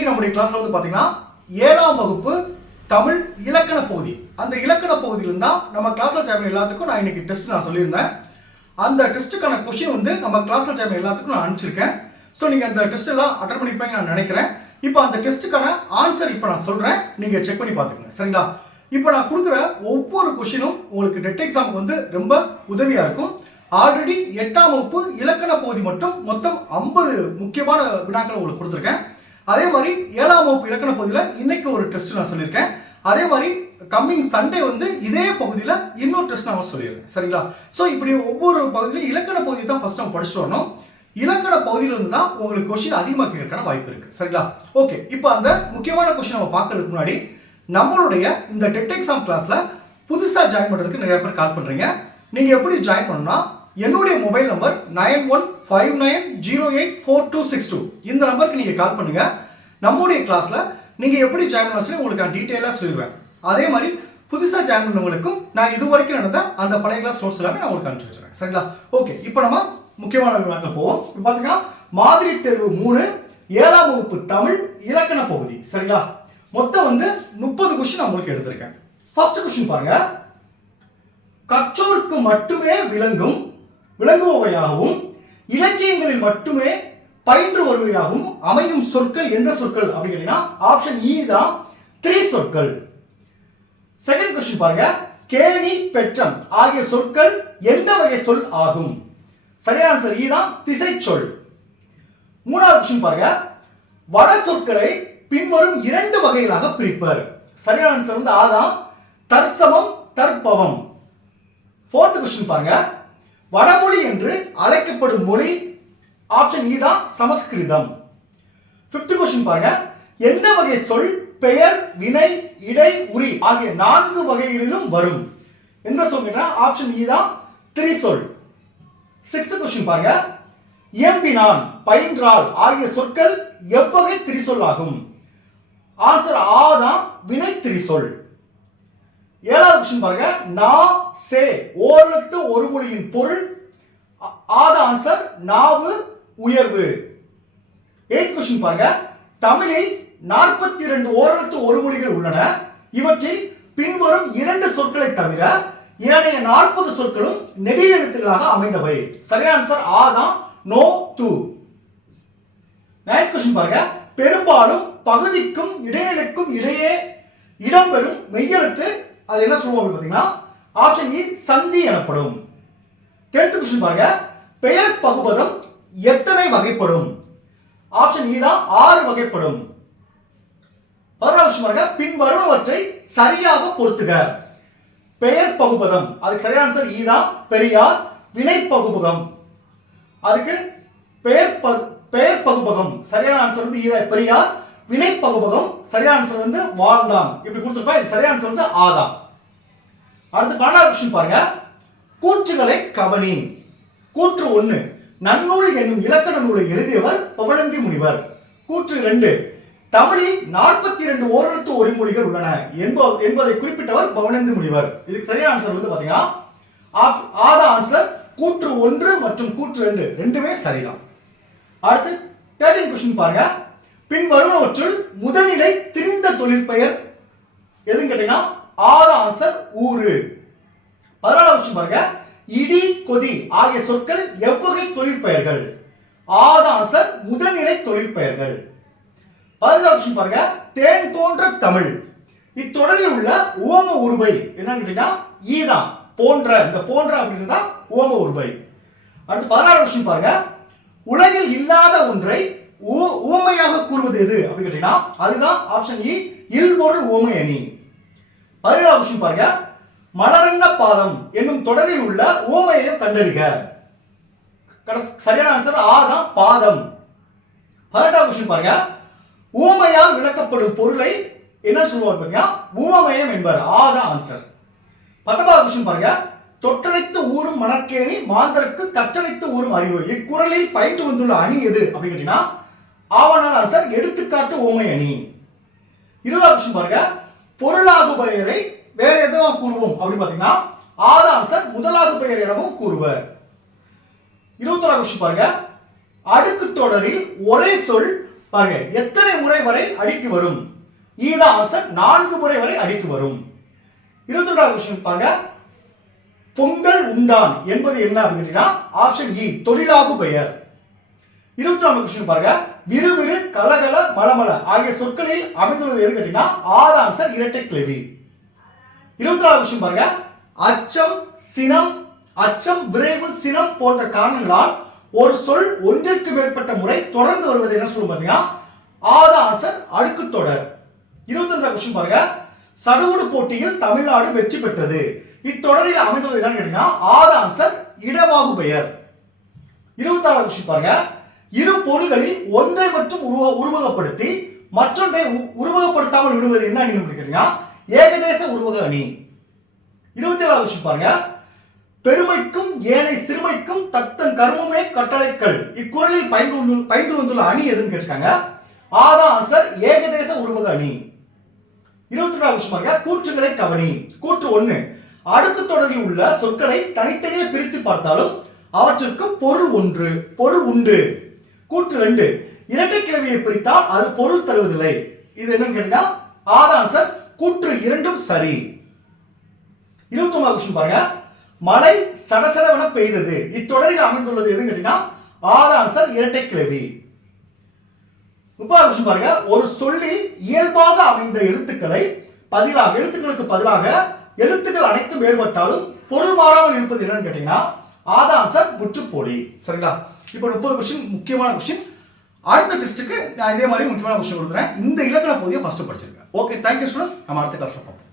இன்னைக்கு நம்முடைய கிளாஸ்ல வந்து பாத்தீங்கன்னா ஏழாம் வகுப்பு தமிழ் இலக்கண பகுதி. அந்த இலக்கண பகுதியில தான் நம்ம கிளாஸ்ல ஜாயின் எல்லாத்துக்கும் நான் இன்னைக்கு டெஸ்ட் நான் சொல்லியிருந்தேன். அந்த டெஸ்ட்டுக்கான கொஷின் வந்து நம்ம கிளாஸ்ல ஜாயின் எல்லாத்துக்கும் நான் அனுப்பிச்சிருக்கேன். ஸோ நீங்க அந்த டெஸ்ட் எல்லாம் அட்டன் பண்ணிப்பாங்க நான் நினைக்கிறேன். இப்போ அந்த டெஸ்ட்டுக்கான ஆன்சர் இப்போ நான் சொல்றேன். நீங்க செக் பண்ணி பார்த்துக்கங்க. சரிங்களா? இப்போ நான் கொடுக்குற ஒவ்வொரு கொஷினும் உங்களுக்கு டெட் எக்ஸாமுக்கு வந்து ரொம்ப உதவியா இருக்கும். ஆல்ரெடி எட்டாம் வகுப்பு இலக்கண பகுதி மட்டும் மொத்தம் ஐம்பது முக்கியமான வினாக்கள் உங்களுக்கு கொடுத்துருக்கேன். அதே மாதிரி ஏழாம் வகுப்பு இலக்கண பகுதியில் இன்னைக்கு ஒரு டெஸ்ட் நான் சொல்லியிருக்கேன். அதே மாதிரி கம்மிங் சண்டே வந்து இதே பகுதியில் இன்னொரு டெஸ்ட் நான் சொல்லியிருக்கேன். சரிங்களா? ஸோ இப்படி ஒவ்வொரு பகுதியிலும் இலக்கண பகுதி தான் ஃபர்ஸ்ட் நம்ம படிச்சுட்டு வரணும். இலக்கண பகுதியிலிருந்து தான் உங்களுக்கு கொஸ்டின் அதிகமாக கேட்கறதுக்கான வாய்ப்பு இருக்கு. சரிங்களா? ஓகே இப்போ அந்த முக்கியமான கொஸ்டின் நம்ம பார்க்கறதுக்கு முன்னாடி நம்மளுடைய இந்த டெட் எக்ஸாம் கிளாஸ்ல புதுசாக ஜாயின் பண்ணுறதுக்கு நிறைய பேர் கால் பண்ணுறீங்க நீங்கள் எப்படி ஜாயின் பண்ணணும்னா என்னுடைய mobile number nine one five nine zero eight four two six two. இந்த நம்பருக்கு நீங்கள் கால் பண்ணுங்கள் நம்முடைய கிளாஸில் நீங்கள் எப்படி ஜாயின் பண்ண சொல்லி உங்களுக்கு நான் டீட்டெயிலாக சொல்லிடுவேன். அதே மாதிரி புதுசாக ஜாயின் பண்ணவங்களுக்கும் நான் இது வரைக்கும் நடந்த அந்த பழைய கிளாஸ் நோட்ஸ் எல்லாமே நான் உங்களுக்கு அனுப்பிச்சு வச்சுருக்கேன். சரிங்களா? ஓகே இப்போ நம்ம முக்கியமான விவரங்கள் போவோம். இப்போ பார்த்தீங்கன்னா மாதிரி தேர்வு மூணு ஏழாம் வகுப்பு தமிழ் இலக்கண பகுதி. சரிங்களா? மொத்தம் வந்து முப்பது கொஸ்டின் நான் உங்களுக்கு எடுத்திருக்கேன். ஃபர்ஸ்ட் கொஸ்டின் பாருங்க. கற்றோருக்கு மட்டுமே விளங்கும் விளங்குபவையாகவும் இலக்கியங்களில் மட்டுமே பயின்று வருவையாகவும் அமையும் சொற்கள் எந்த சொற்கள் அப்படின்னு கேட்டீங்கன்னா ஆப்ஷன் இ e தான் த்ரீ சொற்கள் செகண்ட் கொஸ்டின் பாருங்க. கேணி பெற்றம் ஆகிய சொற்கள் எந்த வகை சொல் ஆகும்? சரியான ஆன்சர் இ e தான் திசை சொல் மூணாவது கொஸ்டின் பாருங்க. வட சொற்களை பின்வரும் இரண்டு வகைகளாக பிரிப்பர். சரியான ஆன்சர் வந்து ஆதாம் தற்சமம் தற்பவம். ஃபோர்த் கொஸ்டின் பாருங்க. வடமொழி என்று அழைக்கப்படும் மொழி ஆப்ஷன் இ e தான் சமஸ்கிருதம். ஃபிஃப்த் கொஸ்டின் பாருங்க. எந்த வகை சொல் பெயர் வினை இடை உரி ஆகிய நான்கு வகைகளிலும் வரும். எந்த சொல் கேட்டா ஆப்ஷன் இ e தான் திரிசொல். சிக்ஸ்த் கொஸ்டின் பாருங்க. இயம்பினான் பயின்றால் ஆகிய சொற்கள் எவ்வகை திரிசொல் ஆகும்? ஆன்சர் ஆ தான் வினை திரிசொல் ஏழாவது கொஸ்டின் பாருங்க. நா சே ஓரத்து ஒரு மொழியின் பொருள் ஆத ஆன்சர் நாவு உயர்வு. எய்த் கொஸ்டின் பாருங்க. தமிழில் நாற்பத்தி இரண்டு ஓரெழுத்து ஒரு மொழிகள் உள்ளன. இவற்றில் பின்வரும் இரண்டு சொற்களை தவிர ஏனைய நாற்பது சொற்களும் நெடிலெழுத்துகளாக அமைந்தவை. சரியான ஆன்சர் ஆ தான் நோ து. நைன்த் கொஸ்டின் பாருங்க. பெரும்பாலும் பகுதிக்கும் இடைநிலைக்கும் இடையே இடம்பெறும் மெய்யெழுத்து அது என்ன சொல்லுவோம் அப்படின்னு பார்த்தீங்கன்னா ஆப்ஷன் இ e, சந்தி எனப்படும். டென்த் கொஸ்டின் பாருங்க. பெயர் பகுபதம் எத்தனை வகைப்படும்? ஆப்ஷன் இ e தான் ஆறு வகைப்படும். பதினாலு கொஸ்டின் பாருங்க. பின்வருவனவற்றை சரியாக பொருத்துக பெயர் பகுபதம். அதுக்கு சரியான ஆன்சர் இ e தான். பெரியார் வினை பகுபகம் அதுக்கு பெயர் பகு பெயர் பகுபகம் சரியான ஆன்சர் வந்து e இ பெரியார் வினை பகுபகம் சரியான ஆன்சர் வந்து வாழ்ந்தான். இப்படி கொடுத்துருப்பா இது சரியான ஆன்சர் வந்து ஆதாம் அடுத்து பன்னெண்டாவது கொஸ்டின் பாருங்க. கூற்றுகளை கவனி. கூற்று ஒன்று நன்னூல் என்னும் இலக்கண நூலை எழுதியவர் பவழந்தி முனிவர். கூற்று இரண்டு தமிழில் நாற்பத்தி இரண்டு ஓரெழுத்து ஒருமொழிகள் உள்ளன என்ப- என்பதை குறிப்பிட்டவர் பவனந்தி முனிவர். இதுக்கு சரியான ஆன்சர் வந்து பாத்தீங்கன்னா ஆத ஆன்சர் கூற்று ஒன்று மற்றும் கூற்று ரெண்டு ரெண்டுமே சரிதான். அடுத்து தேர்ட்டின் கொஸ்டின் பாருங்க. பின் வருவனவற்றுள் முதலிலை திரிந்த தொழிற்பெயர் எதுன்னு கேட்டீங்கன்னா ஆத ஆன்சர் ஊரு பதினாலாம் கொஸ்டின் பாருங்க. இடி கொதி ஆகிய சொற்கள் எவ்வகை தொழிற்பெயர்கள்? ஆத ஆன்சர் முதல்நிலை தொழிற்பெயர்கள். பதினஞ்சாவது கொஸ்டின் பாருங்க. தேன் போன்ற தமிழ். இத்தொடரில் உள்ள ஓம உருவை என்னன்னு கேட்டீங்கன்னா ஈதான் போன்ற இந்த போன்ற அப்படின்றது தான் ஓம உருவை அடுத்து பதினாறு வருஷம் பாருங்க. உலகில் இல்லாத ஒன்றை ஊமையாக கூறுவது எது அப்படின்னு கேட்டீங்கன்னா அதுதான் ஆப்ஷன் இ e, இல்பொருள் ஓமை அணி. பதினேழாம் கொஸ்டின் பாருங்க. மலரன்ன பாதம் என்னும் தொடரில் உள்ள ஓமையை கண்டறிக. கடைசி சரியான ஆன்சர் ஆ தான் பாதம். பதினெட்டாம் கொஸ்டின் பாருங்க. ஊமையால் விளக்கப்படும் பொருளை என்ன சொல்லுவாங்க பார்த்தீங்கன்னா ஊமமயம் என்பார். ஆ தான் ஆன்சர் பத்தொன்பதாவது கொஸ்டின் பாருங்க. தொற்றனைத்து ஊறும் மணற்கேணி மாந்தருக்கு கற்றனைத்து ஊறும் அறிவு. இக்குறளில் பயின்று வந்துள்ள அணி எது அப்படின்னு கேட்டீங்கன்னா ஆவணாத ஆன்சர் எடுத்துக்காட்டு ஓமை அணி. இருபதாவது கொஸ்டின் பாருங்க. பொருளாகுபயரை வேற எதுவும் கூறுவோம் அப்படின்னு பாத்தீங்கன்னா ஆத முதலாவது பெயர் எனவும் கூறுவர். இருபத்தோராவது கொஸ்டின் பாருங்க. அடுக்கு தொடரில் ஒரே சொல் பாருங்க எத்தனை முறை வரை அடிக்கு வரும்? இதுதான் ஆன்சர் நான்கு முறை வரை அடிக்கு வரும். இருபத்தி ரெண்டாவது கொஸ்டின் பாருங்க. பொங்கல் உண்டான் என்பது என்ன அப்படின்னு கேட்டீங்கன்னா ஆப்ஷன் இ e, தொழிலாகு பெயர். இருபத்தி நாலு கொஸ்டின் பாருங்க விறுவிறு கலகல மலமல ஆகிய சொற்களில் அமைந்துள்ளது எது கேட்டீங்கன்னா ஆறு ஆன்சர் இரட்டை கிளவி இருபத்தி நாலு விஷயம் பாருங்க. அச்சம் சினம் அச்சம் விரைவு சினம் போன்ற காரணங்களால் ஒரு சொல் ஒன்றிற்கு மேற்பட்ட முறை தொடர்ந்து வருவது என்ன சொல்லும் பாத்தீங்கன்னா ஆத ஆன்சர் அடுக்கு தொடர். இருபத்தஞ்சாவது கொஸ்டின் பாருங்க. சடுகுடு போட்டியில் தமிழ்நாடு வெற்றி பெற்றது. இத்தொடரில் அமைந்துள்ளது என்னன்னு கேட்டீங்கன்னா ஆத ஆன்சர் இடவாகு பெயர். இருபத்தாறாவது கொஸ்டின் பாருங்க. இரு பொருள்களில் ஒன்றை மட்டும் உருவ உருவகப்படுத்தி மற்றொன்றை உ- உருவகப்படுத்தாமல் விடுவது என்ன அப்படின்னு கேட்டீங்கன்னா ஏகதேச உருவக அணி. இருபத்தி ஏழாவது விஷயம் பாருங்க. பெருமைக்கும் ஏனை சிறுமைக்கும் தத்தன் கர்மமே கட்டளைக்கள் இக்குறளில் பயின்று பயந்து பயின்று வந்துள்ள அணி எதுன்னு கேட்டிருக்காங்க. ஆதான் ஆன்சர் ஏகதேச உருவக அணி. இருபத்தி ரெண்டாவது விஷயம் பாருங்க. கூற்றுகளை கவனி. கூற்று ஒண்ணு அடுக்கு தொடரில் உள்ள சொற்களை தனித்தனியே பிரித்து பார்த்தாலும் அவற்றிற்கு பொருள் ஒன்று பொருள் உண்டு. கூற்று ரெண்டு இரட்டை கிழவியை பிரித்தால் அது பொருள் தருவதில்லை. இது என்னன்னு கேட்டீங்கன்னா ஆறு ஆன்சர் கூற்று இரண்டும் சரி. இருபத்தி ஒன்பது கொஸ்டின் பாருங்க. மழை சடசடவென பெய்தது. இத்தொடரில் அமைந்துள்ளது எதுன்னு கேட்டீங்கன்னா ஆறு ஆன்சர் இரட்டை கிளவி முப்பதாவது கொஸ்டின் பாருங்க. ஒரு சொல்லில் இயல்பாக அமைந்த எழுத்துக்களை பதிலாக எழுத்துக்களுக்கு பதிலாக எழுத்துக்கள் அனைத்தும் வேறுபட்டாலும் பொருள் மாறாமல் இருப்பது என்னன்னு கேட்டீங்கன்னா ஆதாம்சர் ஆன்சர் முற்றுப்போலி. சரிங்களா? இப்போ முப்பது கொஸ்டின் முக்கியமான கொஸ்டின் அடுத்த டெஸ்ட்டுக்கு நான் இதே மாதிரி முக்கியமான கொஸ்டின் கொடுக்குறேன். இந்த இலக்கண பகுதியை ஃபஸ்ட்டு படிச்சிருக்கேன் ஓகே தேங்க்யூ ஸ்டூடெண்ட்ஸ் நம்ம அடுத்த கிளாஸில் பார்ப்போம்.